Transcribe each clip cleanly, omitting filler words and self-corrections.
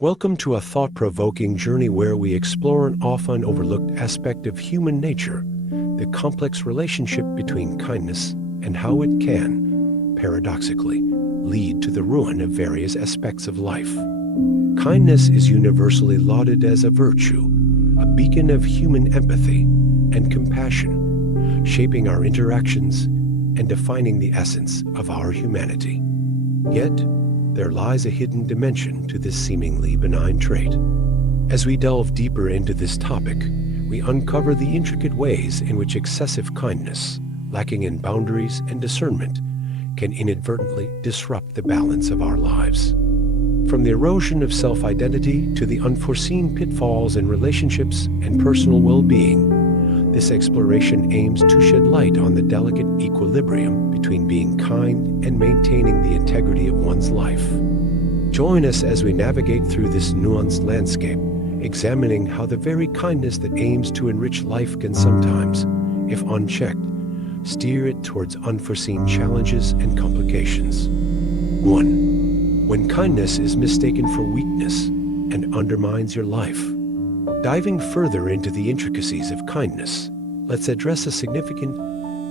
Welcome to a thought-provoking journey where we explore an often overlooked aspect of human nature, the complex relationship between kindness and how it can, paradoxically, lead to the ruin of various aspects of life. Kindness is universally lauded as a virtue, a beacon of human empathy and compassion, shaping our interactions and defining the essence of our humanity. Yet, there lies a hidden dimension to this seemingly benign trait. As we delve deeper into this topic, we uncover the intricate ways in which excessive kindness, lacking in boundaries and discernment, can inadvertently disrupt the balance of our lives. From the erosion of self-identity to the unforeseen pitfalls in relationships and personal well-being, this exploration aims to shed light on the delicate equilibrium between being kind and maintaining the integrity of one's life. Join us as we navigate through this nuanced landscape, examining how the very kindness that aims to enrich life can sometimes, if unchecked, steer it towards unforeseen challenges and complications. 1. When kindness is mistaken for weakness and undermines your life. Diving further into the intricacies of kindness, let's address a significant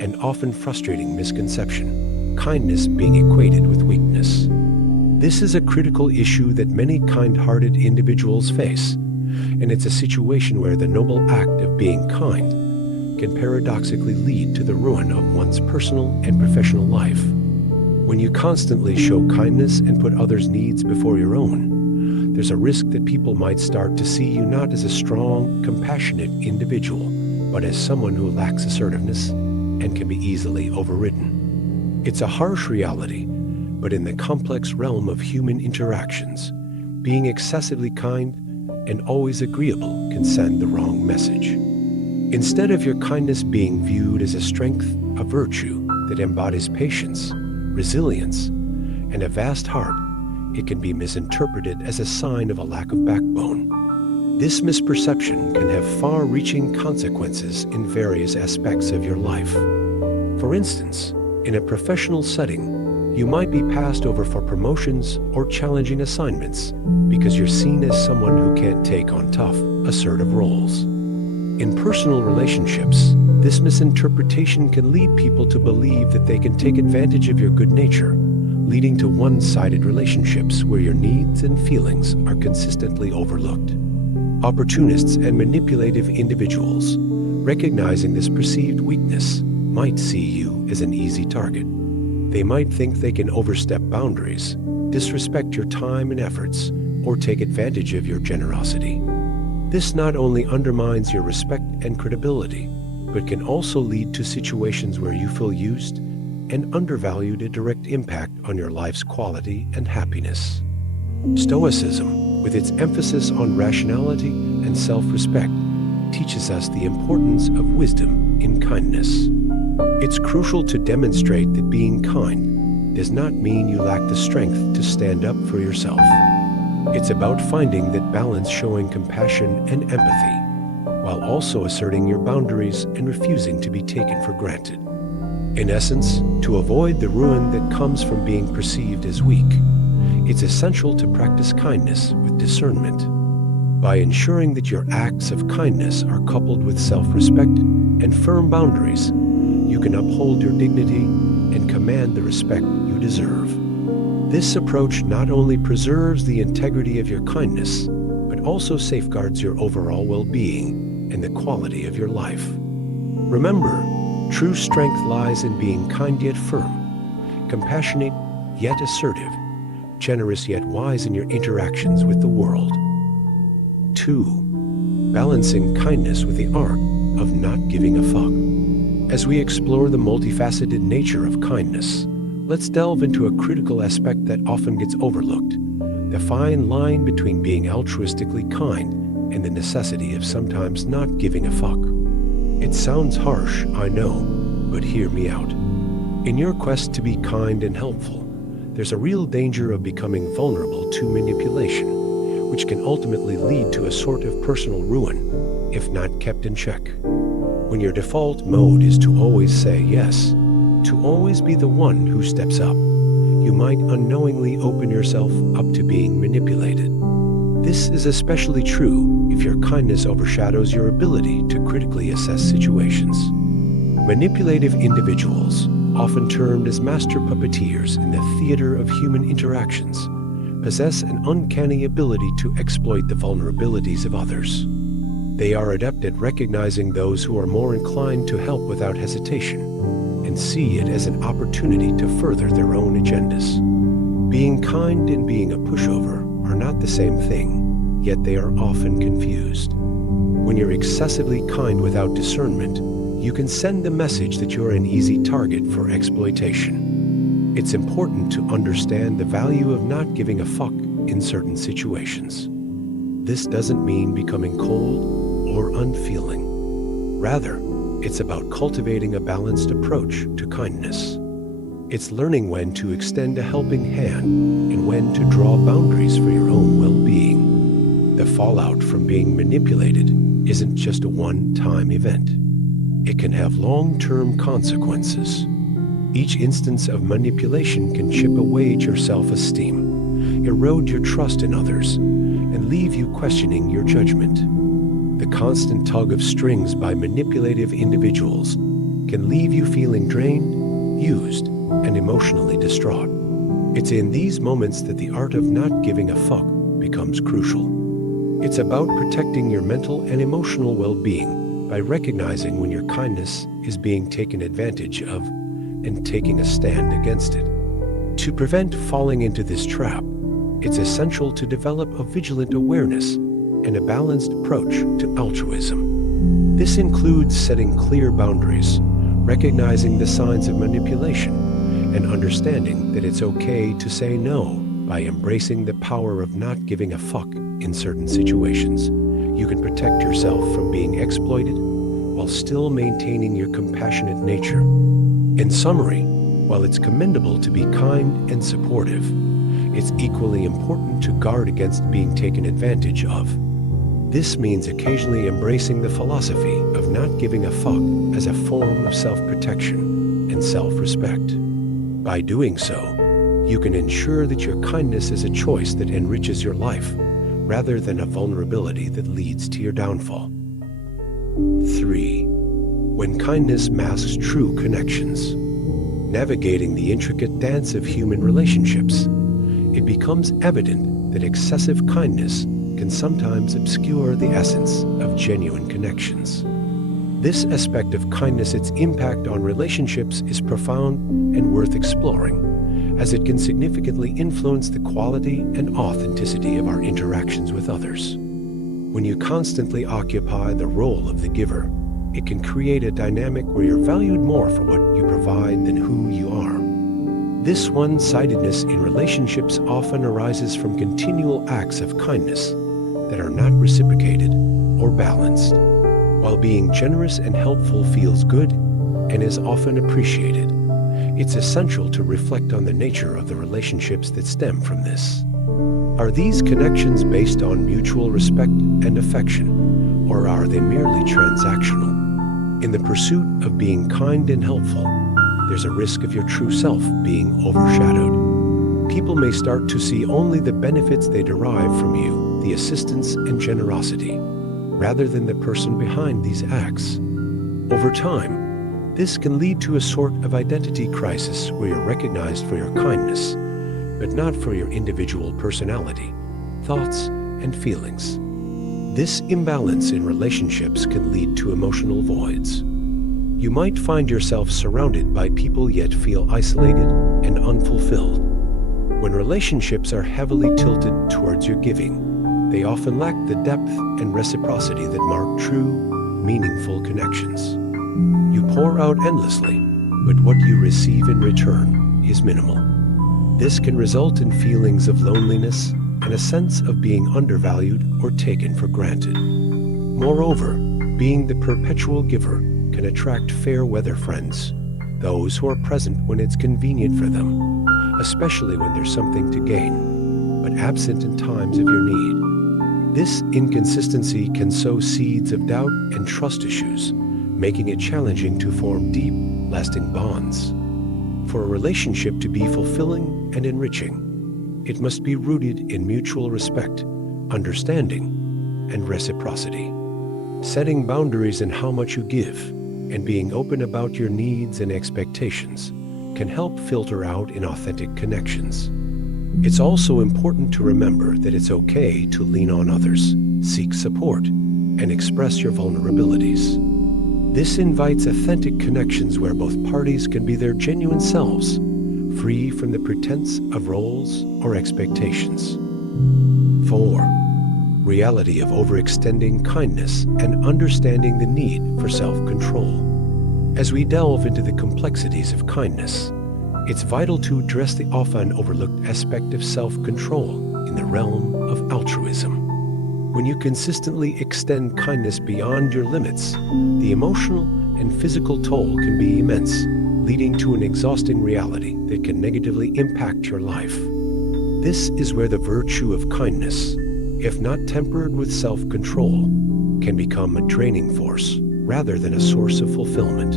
and often frustrating misconception: kindness being equated with weakness. This is a critical issue that many kind-hearted individuals face, and it's a situation where the noble act of being kind can paradoxically lead to the ruin of one's personal and professional life. When you constantly show kindness and put others' needs before your own, there's a risk that people might start to see you not as a strong, compassionate individual, but as someone who lacks assertiveness and can be easily overridden. It's a harsh reality, but in the complex realm of human interactions, being excessively kind and always agreeable can send the wrong message. Instead of your kindness being viewed as a strength, a virtue that embodies patience, resilience, and a vast heart, it can be misinterpreted as a sign of a lack of backbone. This misperception can have far-reaching consequences in various aspects of your life. For instance, in a professional setting, you might be passed over for promotions or challenging assignments because you're seen as someone who can't take on tough, assertive roles. In personal relationships, this misinterpretation can lead people to believe that they can take advantage of your good nature, leading to one-sided relationships where your needs and feelings are consistently overlooked. Opportunists and manipulative individuals, recognizing this perceived weakness, might see you as an easy target. They might think they can overstep boundaries, disrespect your time and efforts, or take advantage of your generosity. This not only undermines your respect and credibility, but can also lead to situations where you feel used and undervalued, a direct impact on your life's quality and happiness. Stoicism, with its emphasis on rationality and self-respect, teaches us the importance of wisdom in kindness. It's crucial to demonstrate that being kind does not mean you lack the strength to stand up for yourself. It's about finding that balance, showing compassion and empathy, while also asserting your boundaries and refusing to be taken for granted. In essence, to avoid the ruin that comes from being perceived as weak, it's essential to practice kindness with discernment. By ensuring that your acts of kindness are coupled with self-respect and firm boundaries, you can uphold your dignity and command the respect you deserve. This approach not only preserves the integrity of your kindness, but also safeguards your overall well-being and the quality of your life. Remember, true strength lies in being kind yet firm, compassionate yet assertive, generous yet wise in your interactions with the world. 2. Balancing kindness with the art of not giving a fuck. As we explore the multifaceted nature of kindness, let's delve into a critical aspect that often gets overlooked: the fine line between being altruistically kind and the necessity of sometimes not giving a fuck. It sounds harsh, I know, but hear me out. In your quest to be kind and helpful, there's a real danger of becoming vulnerable to manipulation, which can ultimately lead to a sort of personal ruin, if not kept in check. When your default mode is to always say yes, to always be the one who steps up, you might unknowingly open yourself up to being manipulated. This is especially true if your kindness overshadows your ability to critically assess situations. Manipulative individuals, often termed as master puppeteers in the theater of human interactions, possess an uncanny ability to exploit the vulnerabilities of others. They are adept at recognizing those who are more inclined to help without hesitation, and see it as an opportunity to further their own agendas. Being kind and being a pushover are not the same thing, yet they are often confused. When you're excessively kind without discernment, you can send the message that you're an easy target for exploitation. It's important to understand the value of not giving a fuck in certain situations. This doesn't mean becoming cold or unfeeling. Rather, it's about cultivating a balanced approach to kindness. It's learning when to extend a helping hand and when to draw boundaries for your own well-being. The fallout from being manipulated isn't just a one-time event. It can have long-term consequences. Each instance of manipulation can chip away at your self-esteem, erode your trust in others, and leave you questioning your judgment. The constant tug of strings by manipulative individuals can leave you feeling drained, used, and emotionally distraught. It's in these moments that the art of not giving a fuck becomes crucial. It's about protecting your mental and emotional well-being by recognizing when your kindness is being taken advantage of and taking a stand against it. To prevent falling into this trap, it's essential to develop a vigilant awareness and a balanced approach to altruism. This includes setting clear boundaries, recognizing the signs of manipulation, and understanding that it's okay to say no. By embracing the power of not giving a fuck in certain situations, you can protect yourself from being exploited while still maintaining your compassionate nature. In summary, while it's commendable to be kind and supportive, it's equally important to guard against being taken advantage of. This means occasionally embracing the philosophy of not giving a fuck as a form of self-protection and self-respect. By doing so, you can ensure that your kindness is a choice that enriches your life, rather than a vulnerability that leads to your downfall. 3. When kindness masks true connections. Navigating the intricate dance of human relationships, it becomes evident that excessive kindness can sometimes obscure the essence of genuine connections. This aspect of kindness, its impact on relationships, is profound and worth exploring, as it can significantly influence the quality and authenticity of our interactions with others. When you constantly occupy the role of the giver, it can create a dynamic where you're valued more for what you provide than who you are. This one-sidedness in relationships often arises from continual acts of kindness that are not reciprocated or balanced. While being generous and helpful feels good and is often appreciated, it's essential to reflect on the nature of the relationships that stem from this. Are these connections based on mutual respect and affection, or are they merely transactional? In the pursuit of being kind and helpful, there's a risk of your true self being overshadowed. People may start to see only the benefits they derive from you, the assistance and generosity, rather than the person behind these acts. Over time, this can lead to a sort of identity crisis where you're recognized for your kindness, but not for your individual personality, thoughts, and feelings. This imbalance in relationships can lead to emotional voids. You might find yourself surrounded by people yet feel isolated and unfulfilled. When relationships are heavily tilted towards your giving, they often lack the depth and reciprocity that mark true, meaningful connections. You pour out endlessly, but what you receive in return is minimal. This can result in feelings of loneliness and a sense of being undervalued or taken for granted. Moreover, being the perpetual giver can attract fair-weather friends, those who are present when it's convenient for them, especially when there's something to gain, but absent in times of your need. This inconsistency can sow seeds of doubt and trust issues, making it challenging to form deep, lasting bonds. For a relationship to be fulfilling and enriching, it must be rooted in mutual respect, understanding, and reciprocity. Setting boundaries in how much you give and being open about your needs and expectations can help filter out inauthentic connections. It's also important to remember that it's okay to lean on others, seek support, and express your vulnerabilities. This invites authentic connections where both parties can be their genuine selves, free from the pretense of roles or expectations. 4. Reality of overextending kindness and understanding the need for self-control. As we delve into the complexities of kindness, it's vital to address the often overlooked aspect of self-control in the realm of altruism. When you consistently extend kindness beyond your limits, the emotional and physical toll can be immense, leading to an exhausting reality that can negatively impact your life. This is where the virtue of kindness, if not tempered with self-control, can become a draining force rather than a source of fulfillment.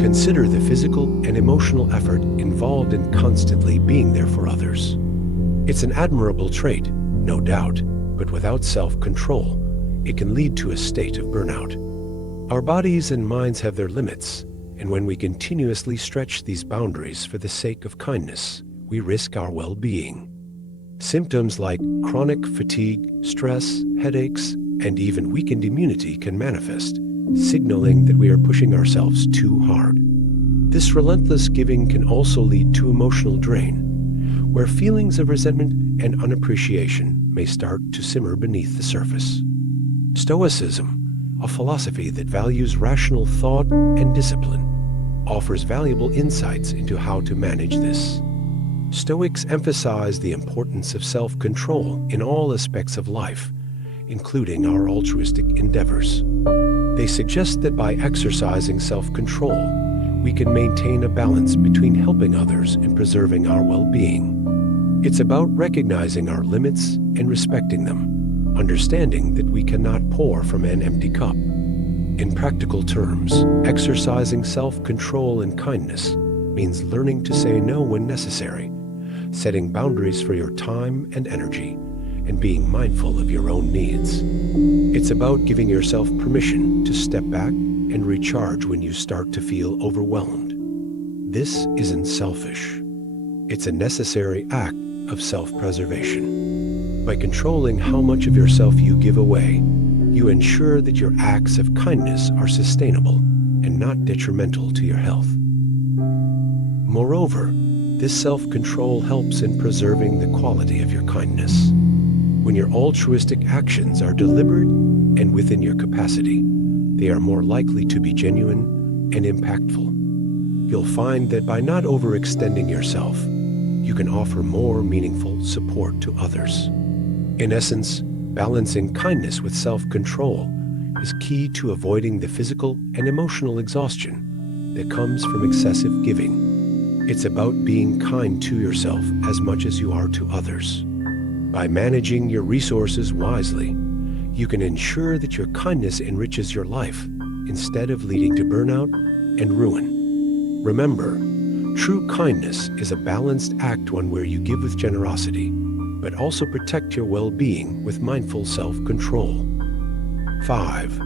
Consider the physical and emotional effort involved in constantly being there for others. It's an admirable trait, no doubt, but without self-control, it can lead to a state of burnout. Our bodies and minds have their limits, and when we continuously stretch these boundaries for the sake of kindness, we risk our well-being. Symptoms like chronic fatigue, stress, headaches, and even weakened immunity can manifest, signaling that we are pushing ourselves too hard. This relentless giving can also lead to emotional drain, where feelings of resentment and unappreciation may start to simmer beneath the surface. Stoicism, a philosophy that values rational thought and discipline, offers valuable insights into how to manage this. Stoics emphasize the importance of self-control in all aspects of life, including our altruistic endeavors. They suggest that by exercising self-control, we can maintain a balance between helping others and preserving our well-being. It's about recognizing our limits and respecting them, understanding that we cannot pour from an empty cup. In practical terms, exercising self-control and kindness means learning to say no when necessary, setting boundaries for your time and energy, and being mindful of your own needs. It's about giving yourself permission to step back and recharge when you start to feel overwhelmed. This isn't selfish. It's a necessary act of self-preservation. By controlling how much of yourself you give away, you ensure that your acts of kindness are sustainable and not detrimental to your health. Moreover, this self-control helps in preserving the quality of your kindness. When your altruistic actions are deliberate and within your capacity, they are more likely to be genuine and impactful. You'll find that by not overextending yourself, you can offer more meaningful support to others. In essence, balancing kindness with self-control is key to avoiding the physical and emotional exhaustion that comes from excessive giving. It's about being kind to yourself as much as you are to others. By managing your resources wisely, you can ensure that your kindness enriches your life instead of leading to burnout and ruin. Remember, true kindness is a balanced act, one where you give with generosity, but also protect your well-being with mindful self-control. 5.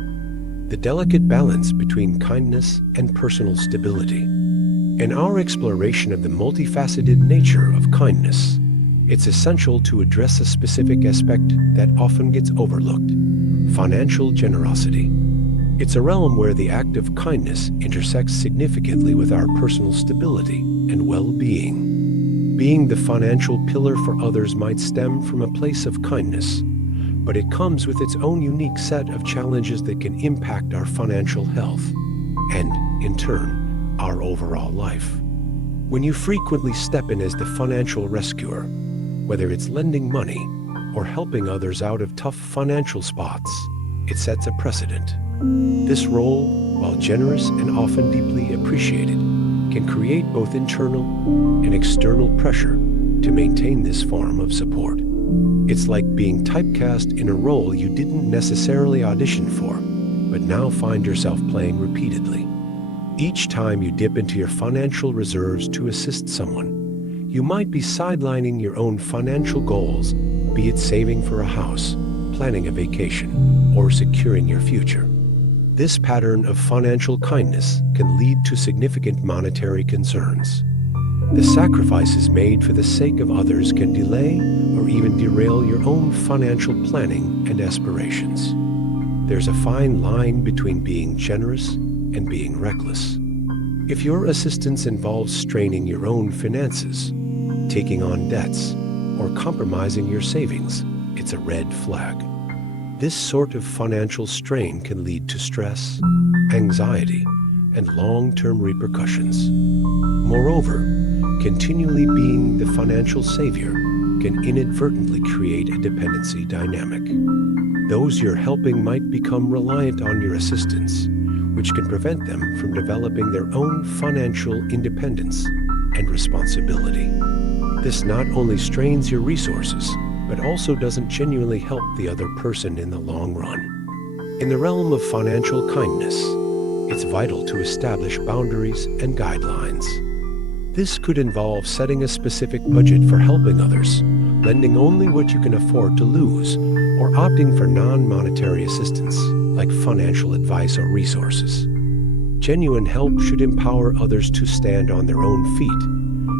The delicate balance between kindness and personal stability. In our exploration of the multifaceted nature of kindness, it's essential to address a specific aspect that often gets overlooked: financial generosity. It's a realm where the act of kindness intersects significantly with our personal stability and well-being. Being the financial pillar for others might stem from a place of kindness, but it comes with its own unique set of challenges that can impact our financial health and, in turn, our overall life. When you frequently step in as the financial rescuer, whether it's lending money or helping others out of tough financial spots, it sets a precedent. This role, while generous and often deeply appreciated, can create both internal and external pressure to maintain this form of support. It's like being typecast in a role you didn't necessarily audition for, but now find yourself playing repeatedly. Each time you dip into your financial reserves to assist someone, you might be sidelining your own financial goals be it saving for a house, planning a vacation, or securing your future. This pattern of financial kindness can lead to significant monetary concerns. The sacrifices made for the sake of others can delay or even derail your own financial planning and aspirations. There's a fine line between being generous and being reckless. If your assistance involves straining your own finances, taking on debts, or compromising your savings, it's a red flag. This sort of financial strain can lead to stress, anxiety, and long-term repercussions. Moreover, continually being the financial savior can inadvertently create a dependency dynamic. Those you're helping might become reliant on your assistance, which can prevent them from developing their own financial independence and responsibility. This not only strains your resources, but also doesn't genuinely help the other person in the long run. In the realm of financial kindness, it's vital to establish boundaries and guidelines. This could involve setting a specific budget for helping others, lending only what you can afford to lose, or opting for non-monetary assistance, like financial advice or resources. Genuine help should empower others to stand on their own feet,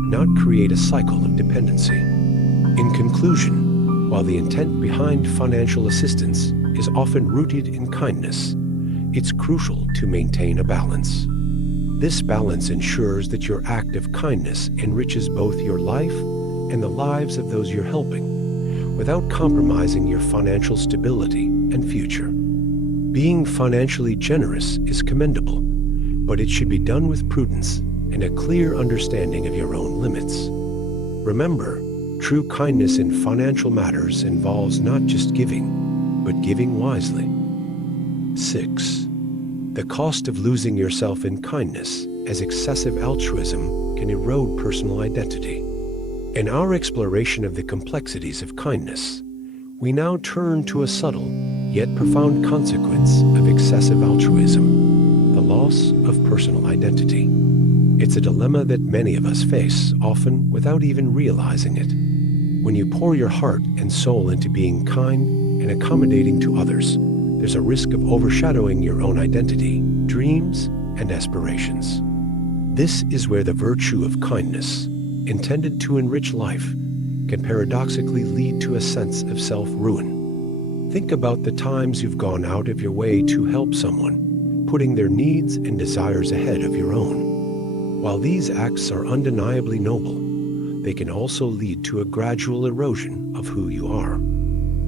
not create a cycle of dependency. In conclusion, while the intent behind financial assistance is often rooted in kindness, it's crucial to maintain a balance. This balance ensures that your act of kindness enriches both your life and the lives of those you're helping, without compromising your financial stability and future. Being financially generous is commendable, but it should be done with prudence and a clear understanding of your own limits. Remember, true kindness in financial matters involves not just giving, but giving wisely. 6. The cost of losing yourself in kindness, as excessive altruism can erode personal identity. In our exploration of the complexities of kindness, we now turn to a subtle, yet profound consequence of excessive altruism: the loss of personal identity. It's a dilemma that many of us face, often without even realizing it. When you pour your heart and soul into being kind and accommodating to others, there's a risk of overshadowing your own identity, dreams, and aspirations. This is where the virtue of kindness, intended to enrich life, can paradoxically lead to a sense of self-ruin. Think about the times you've gone out of your way to help someone, putting their needs and desires ahead of your own. While these acts are undeniably noble, they can also lead to a gradual erosion of who you are.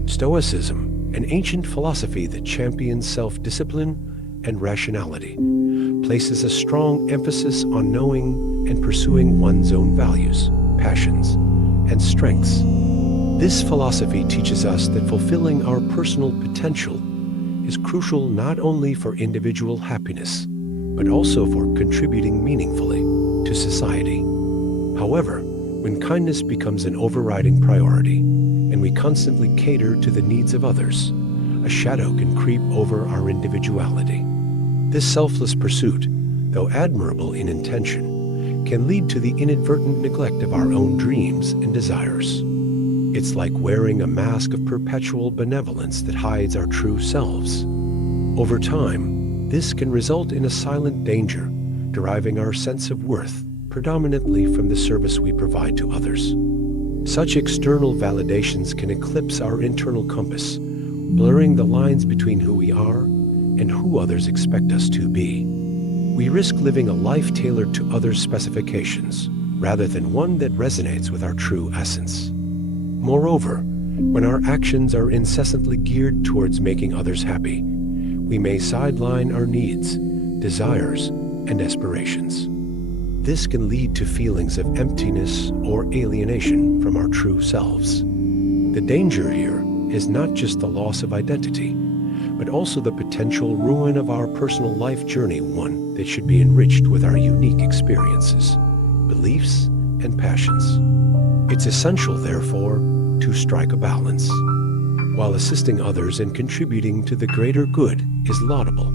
Stoicism, an ancient philosophy that champions self-discipline and rationality, places a strong emphasis on knowing and pursuing one's own values, passions, and strengths. This philosophy teaches us that fulfilling our personal potential is crucial not only for individual happiness, but also for contributing meaningfully to society. However, when kindness becomes an overriding priority, and we constantly cater to the needs of others, a shadow can creep over our individuality. This selfless pursuit, though admirable in intention, can lead to the inadvertent neglect of our own dreams and desires. It's like wearing a mask of perpetual benevolence that hides our true selves. Over time, this can result in a silent danger, deriving our sense of worth predominantly from the service we provide to others. Such external validations can eclipse our internal compass, blurring the lines between who we are and who others expect us to be. We risk living a life tailored to others' specifications, rather than one that resonates with our true essence. Moreover, when our actions are incessantly geared towards making others happy, we may sideline our needs, desires, and aspirations. This can lead to feelings of emptiness or alienation from our true selves. The danger here is not just the loss of identity, but also the potential ruin of our personal life journey, one that should be enriched with our unique experiences, beliefs, and passions. It's essential, therefore, to strike a balance. While assisting others and contributing to the greater good is laudable,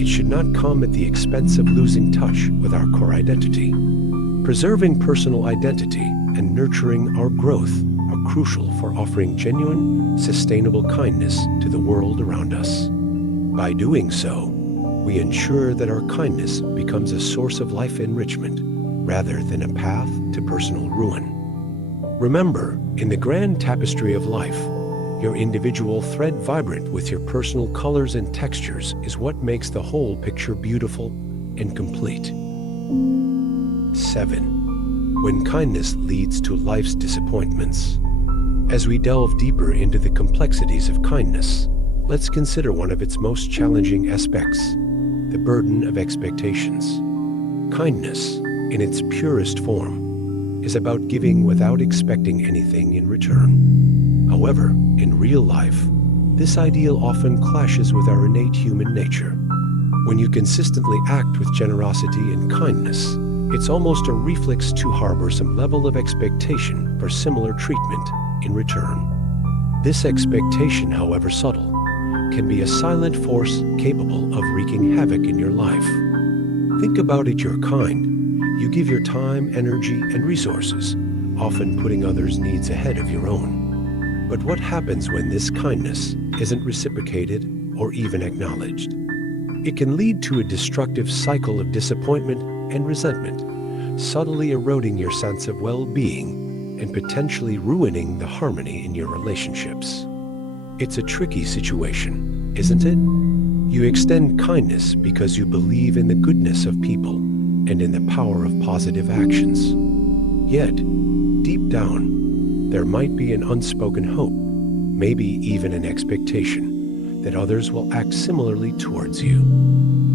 it should not come at the expense of losing touch with our core identity. Preserving personal identity and nurturing our growth are crucial for offering genuine, sustainable kindness to the world around us. By doing so, we ensure that our kindness becomes a source of life enrichment rather than a path to personal ruin. Remember, in the grand tapestry of life, your individual thread vibrant with your personal colors and textures is what makes the whole picture beautiful and complete. 7. When kindness leads to life's disappointments. As we delve deeper into the complexities of kindness, let's consider one of its most challenging aspects, the burden of expectations. Kindness, in its purest form, is about giving without expecting anything in return. However, in real life, this ideal often clashes with our innate human nature. When you consistently act with generosity and kindness, it's almost a reflex to harbor some level of expectation for similar treatment in return. This expectation, however subtle, can be a silent force capable of wreaking havoc in your life. Think about it: you're kind. You give your time, energy, and resources, often putting others' needs ahead of your own. But what happens when this kindness isn't reciprocated or even acknowledged? It can lead to a destructive cycle of disappointment and resentment, subtly eroding your sense of well-being and potentially ruining the harmony in your relationships. It's a tricky situation, isn't it? You extend kindness because you believe in the goodness of people and in the power of positive actions. Yet, deep down, there might be an unspoken hope, maybe even an expectation, that others will act similarly towards you.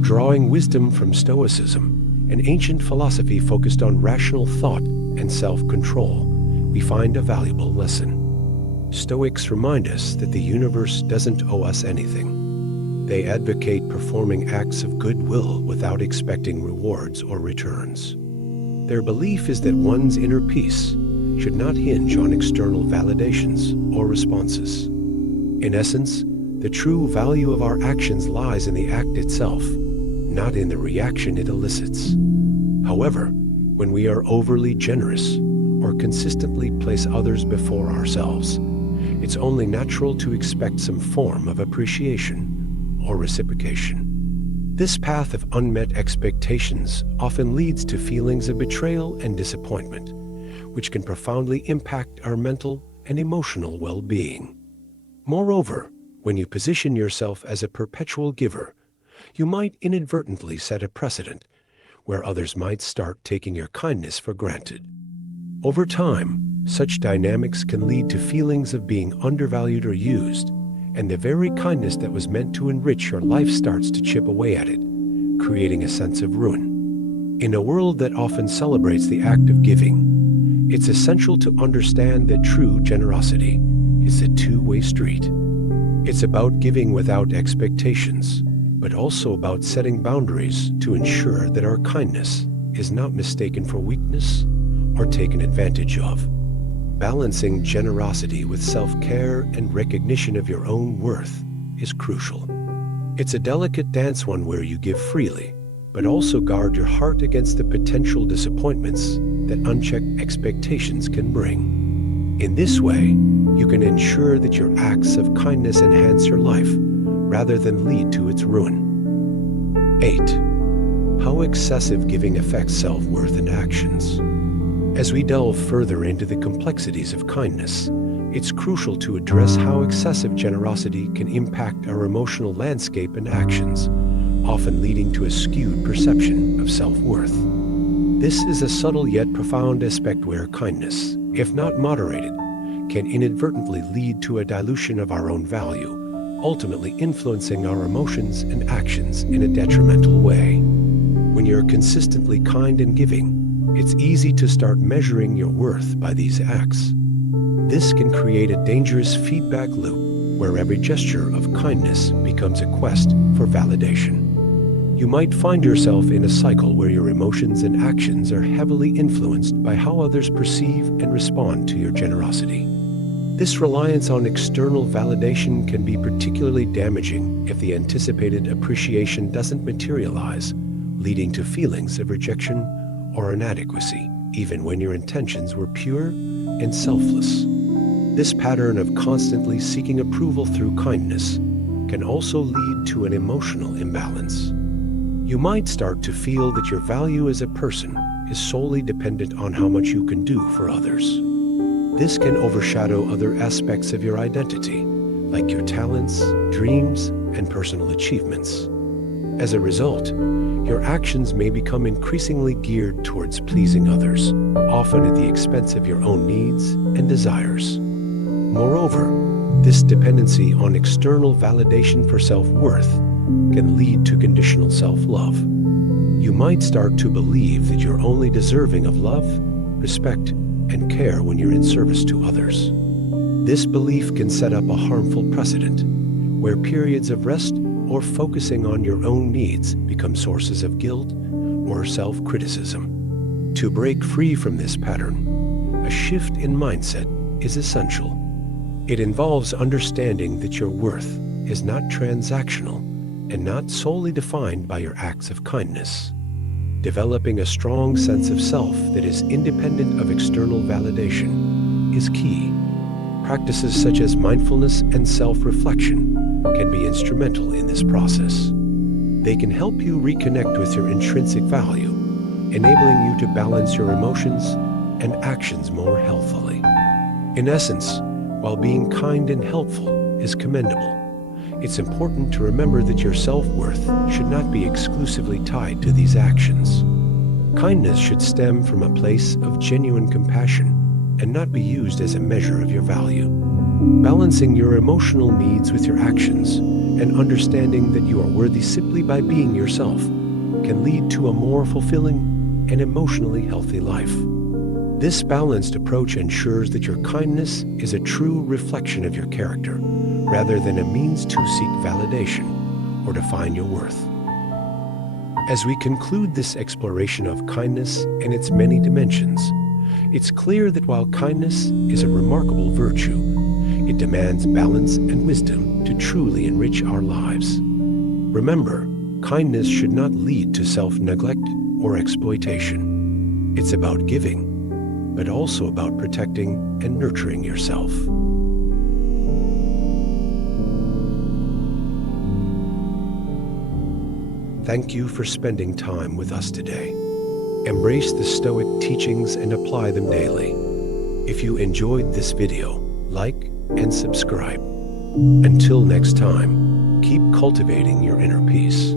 Drawing wisdom from Stoicism, an ancient philosophy focused on rational thought and self-control, we find a valuable lesson. Stoics remind us that the universe doesn't owe us anything. They advocate performing acts of goodwill without expecting rewards or returns. Their belief is that one's inner peace should not hinge on external validations or responses. In essence, the true value of our actions lies in the act itself, not in the reaction it elicits. However, when we are overly generous or consistently place others before ourselves, it's only natural to expect some form of appreciation or reciprocation. This path of unmet expectations often leads to feelings of betrayal and disappointment, which can profoundly impact our mental and emotional well-being. Moreover, when you position yourself as a perpetual giver, you might inadvertently set a precedent where others might start taking your kindness for granted. Over time, such dynamics can lead to feelings of being undervalued or used, and the very kindness that was meant to enrich your life starts to chip away at it, creating a sense of ruin. In a world that often celebrates the act of giving, it's essential to understand that true generosity is a two-way street. It's about giving without expectations, but also about setting boundaries to ensure that our kindness is not mistaken for weakness or taken advantage of. Balancing generosity with self-care and recognition of your own worth is crucial. It's a delicate dance, one where you give freely, but also guard your heart against the potential disappointments that unchecked expectations can bring. In this way, you can ensure that your acts of kindness enhance your life rather than lead to its ruin. 8. How excessive giving affects self-worth and actions. As we delve further into the complexities of kindness, it's crucial to address how excessive generosity can impact our emotional landscape and actions, often leading to a skewed perception of self-worth. This is a subtle yet profound aspect where kindness, if not moderated, can inadvertently lead to a dilution of our own value, ultimately influencing our emotions and actions in a detrimental way. When you're consistently kind and giving, it's easy to start measuring your worth by these acts. This can create a dangerous feedback loop where every gesture of kindness becomes a quest for validation. You might find yourself in a cycle where your emotions and actions are heavily influenced by how others perceive and respond to your generosity. This reliance on external validation can be particularly damaging if the anticipated appreciation doesn't materialize, leading to feelings of rejection or inadequacy, even when your intentions were pure and selfless. This pattern of constantly seeking approval through kindness can also lead to an emotional imbalance. You might start to feel that your value as a person is solely dependent on how much you can do for others. This can overshadow other aspects of your identity, like your talents, dreams, and personal achievements. As a result, your actions may become increasingly geared towards pleasing others, often at the expense of your own needs and desires. Moreover, this dependency on external validation for self-worth can lead to conditional self-love. You might start to believe that you're only deserving of love, respect, and care when you're in service to others. This belief can set up a harmful precedent, where periods of rest or focusing on your own needs become sources of guilt or self-criticism. To break free from this pattern, a shift in mindset is essential. It involves understanding that your worth is not transactional and not solely defined by your acts of kindness. Developing a strong sense of self that is independent of external validation is key. Practices such as mindfulness and self-reflection can be instrumental in this process. They can help you reconnect with your intrinsic value, enabling you to balance your emotions and actions more healthily. In essence, while being kind and helpful is commendable, it's important to remember that your self-worth should not be exclusively tied to these actions. Kindness should stem from a place of genuine compassion and not be used as a measure of your value. Balancing your emotional needs with your actions and understanding that you are worthy simply by being yourself can lead to a more fulfilling and emotionally healthy life. This balanced approach ensures that your kindness is a true reflection of your character, rather than a means to seek validation or define your worth. As we conclude this exploration of kindness and its many dimensions, it's clear that while kindness is a remarkable virtue, it demands balance and wisdom to truly enrich our lives. Remember, kindness should not lead to self-neglect or exploitation. It's about giving, but also about protecting and nurturing yourself. Thank you for spending time with us today. Embrace the Stoic teachings and apply them daily. If you enjoyed this video, like and subscribe. Until next time, keep cultivating your inner peace.